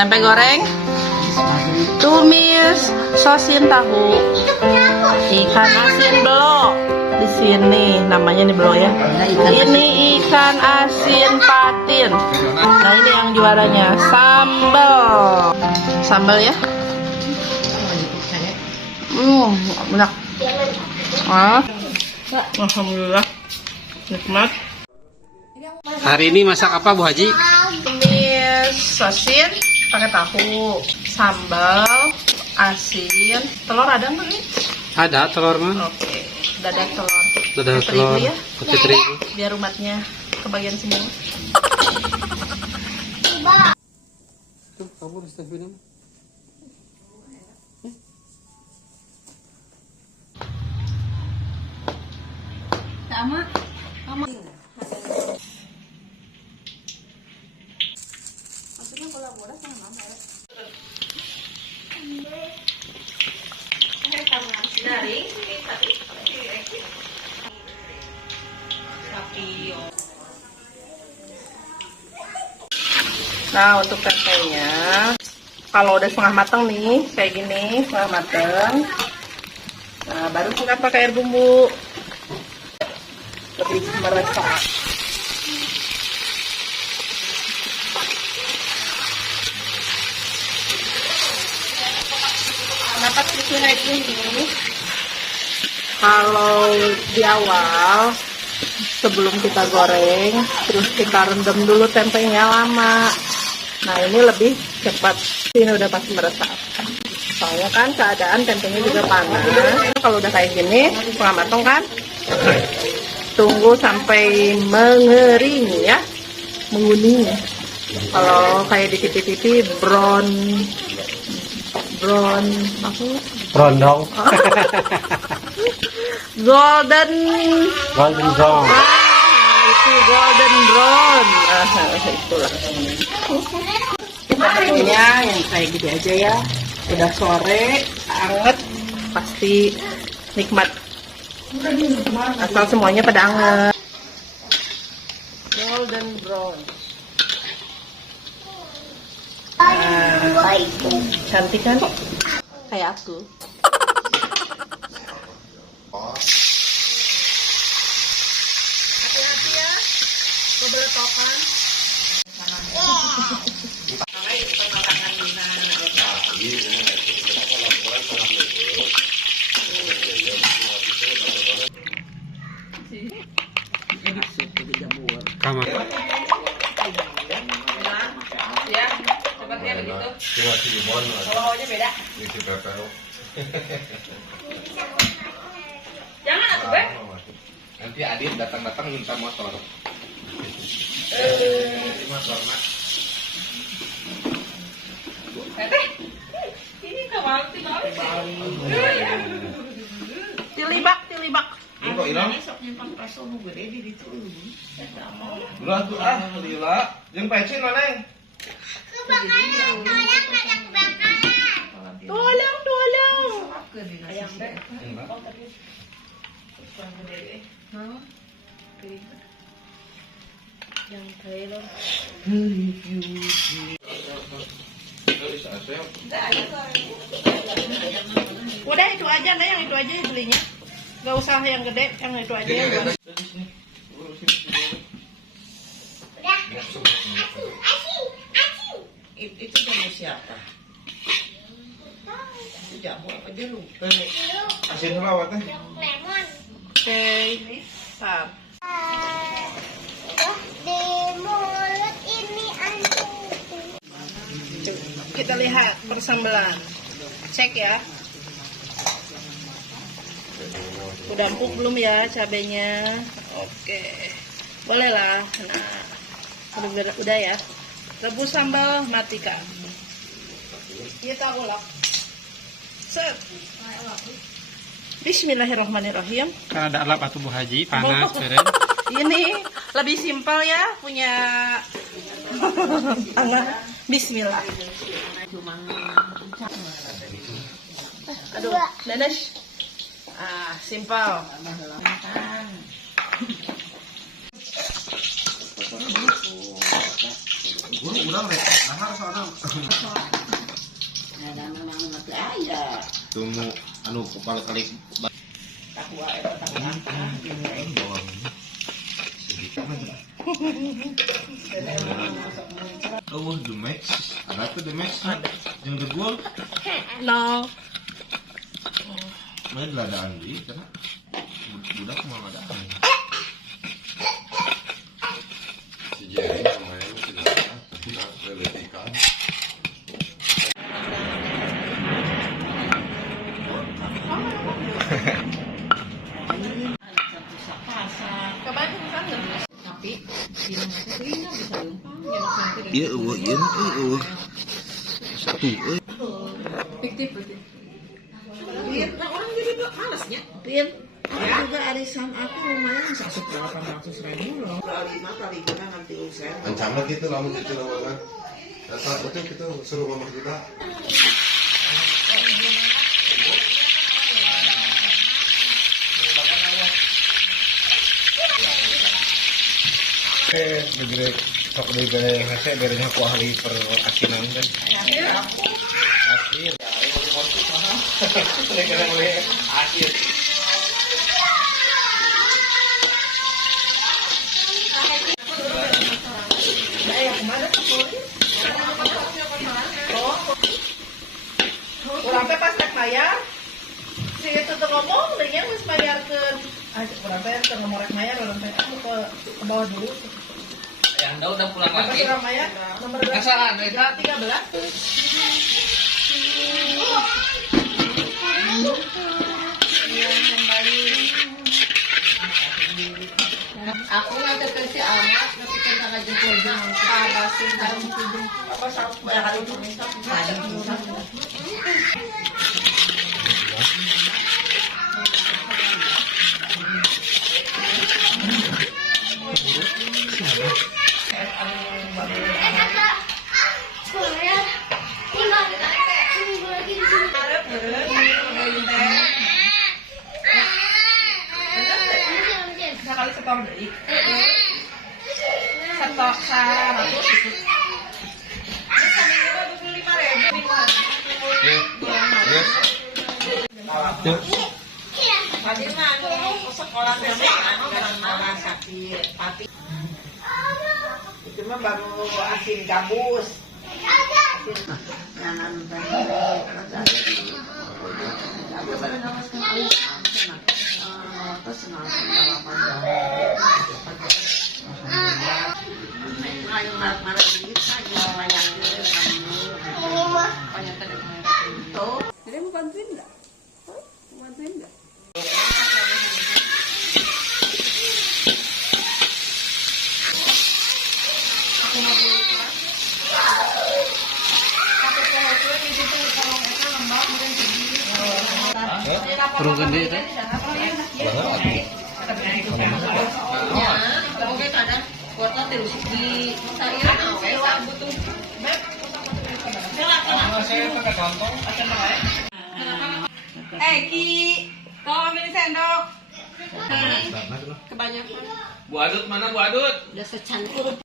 Tempe goreng, tumis, sosin tahu, ikan asin belo. Di sini namanya nih belo ya. Ini ikan asin patin. Nah ini yang juaranya sambal, sambal ya. Enak. Alhamdulillah, nikmat. Hari ini masak apa Bu Haji? Tumis sosin pakai tahu, sambal, asin, telur ada nggak nih? Ada telur mah. Oke, dada telur. Dada Pakai terigu telur. ya, Pakai terigu. biar umatnya kebagian semua. Tuh, kamu harus minum. Sama, sama. Maksudnya kolaborasi sama mama ya. Nah untuk tempenya, kalau udah setengah matang nih, kayak gini setengah matang, nah baru kita pakai air bumbu lebih meresap. Kenapa crispy kayak gini? Kalau di awal sebelum kita goreng, terus kita rendam dulu tempenya lama. Nah ini lebih cepat. Ini udah pasti meresap. Soalnya kan keadaan tempenya juga panas. Kalau udah kayak gini, setengah matang kan? Tunggu sampai mengering ya, menguning. Kalau kayak di TV-TV brown apa? Rondong. Golden Brown. itu golden brown. Itulah. Tempenya yang kayak gini aja ya. Udah sore, anget, pasti nikmat. Asal semuanya pada anget. Golden brown. Cantik kan? Kayak aku. Hati-hati ya, beberetokan. Kamar. Ya, cepatnya begitu. Kalau maunya beda. Jangan atuh, Be. Nanti Adit datang-datang minta motor. Motor, Mak. Ini kemana sih, Tilibak. Ini kok hilang? Ulah tuh lila. Jeung pecin mana, Neng? Tolong. Ayam, Be. Yang Thailand. Udah itu aja deh, yang itu aja belinya. Gak usah yang gede, yang itu aja yang buat. Itu jamu siapa? Itu jamu apa dia lupa? Asin selawat teh. Oke, Sar. Di mulut ini Kita lihat persambelan. Cek ya. Udah empuk belum ya cabenya? Oke. Boleh lah. Nah, udah ya. Rebus sambal, matikan. Kita ulek. Set. Bismillahirrahmanirrahim. Kan ada alap atau Bu Haji panas keren. Ini lebih simpel ya, punya anak. Bismillah. Aduh, Nenes. Simpel. Udah rek, dahar soalnya. Ada memang mati aja. Tunggu anu kepala kali Takwa eta takwa. Oh, the max. Ada tuh the max. Yang the goal. No. Main ladaan di karena budak mau ladaan. Si Jerry namanya tidak relatikan. Tapi di rumah itu nggak bisa lumpang ya maksudnya. Iya, satu. Fiktif berarti. Nah orang jadi malasnya. Pin, aku juga arisan aku lumayan 800.000 loh. 5 kali kita nanti usaha. Ancaman gitu lah gitu lah. Saat itu kita suruh mama kita. Negeri sok negeri hasil berenya ku ahli perasinan kan. Akhir. Akhir. Urang teh pas rek bayar, si itu tuh ngomong, dengan harus bayarkan. Urang teh ke nomor rek bayar, urang teh aku ke bawah dulu. Ya, udah pulang Apa lagi. urang bayar? Nomor berapa? Kesalahan, beda. 13. Aku nanti kasih anak, nanti kita ngajak kerja apa sih dalam hidup apa sama ya kalau itu Sekali setor deui. Setor 100 gitu. tadi mah sekolah malah sakit tapi itu mah baru asin gabus jangan Jadi mau bantuin nggak? Mau bantuin nggak? Turun gede itu. oke kadang kuota terus di saya awe butuh Ki, tolong ambilin sendok. Kebanyakan. Bu Adut mana Bu Adut? udah secantik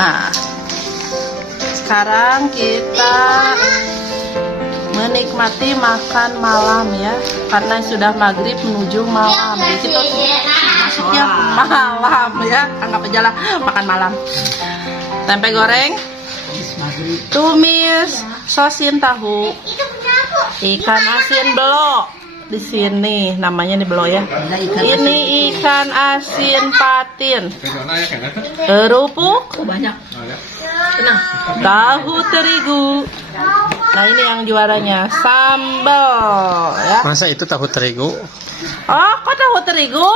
Nah, sekarang kita menikmati makan malam ya, karena sudah maghrib menuju malam. Jadi kita masuknya malam ya, anggap aja lah makan malam. Tempe goreng, tumis, sosin tahu, ikan asin belo. Di sini namanya nih belo ya. Ini ikan asin patin. Bedona ya kan? Kerupuk, banyak Tahu terigu. Nah ini yang juaranya sambal ya. Masa itu tahu terigu? Oh kok tahu terigu?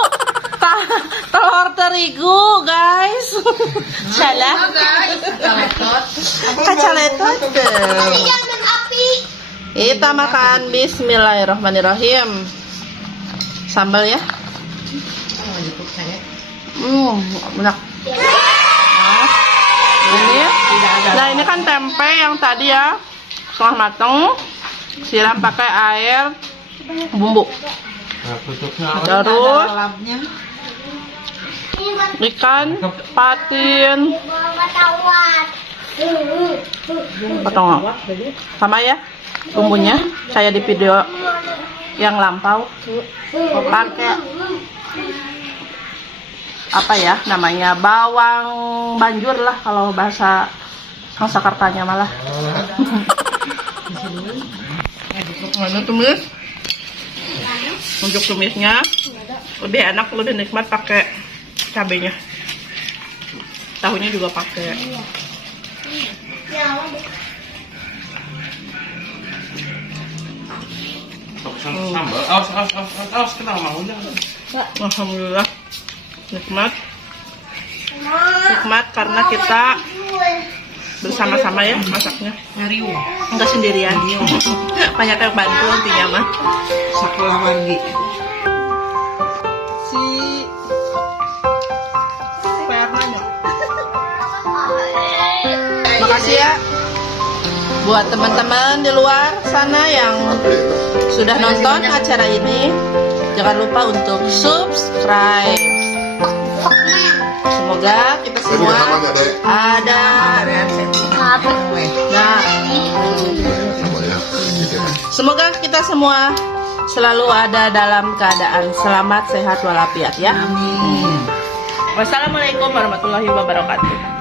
Telur terigu guys. Salah. Kacaletot. Jangan api. Kita makan. Bismillahirrahmanirrahim. Sambal ya. Enak. Nah ini kan tempe yang tadi ya setengah mateng, siram pakai air bumbu. Terus ikan patin potong sama ya bumbunya. Saya di video yang lampau pakai apa ya namanya, bawang banjur lah kalau bahasa Sakartanya malah. Mana tumis? Untuk tumisnya lebih enak, lebih nikmat pakai cabenya. Tahunya juga pakai. Sambal. Awas kenal maunya. Alhamdulillah nikmat. Nikmat karena kita bersama-sama ya masaknya. Enggak sendirian. Banyak yang bantu intinya mah. Sekolah lagi. Makasih ya buat teman-teman di luar sana yang sudah nonton acara ini. Jangan lupa untuk subscribe. Semoga kita semua ada. Nah, semoga kita semua selalu ada dalam keadaan selamat, sehat, walafiat ya. Amin. Wassalamualaikum warahmatullahi wabarakatuh.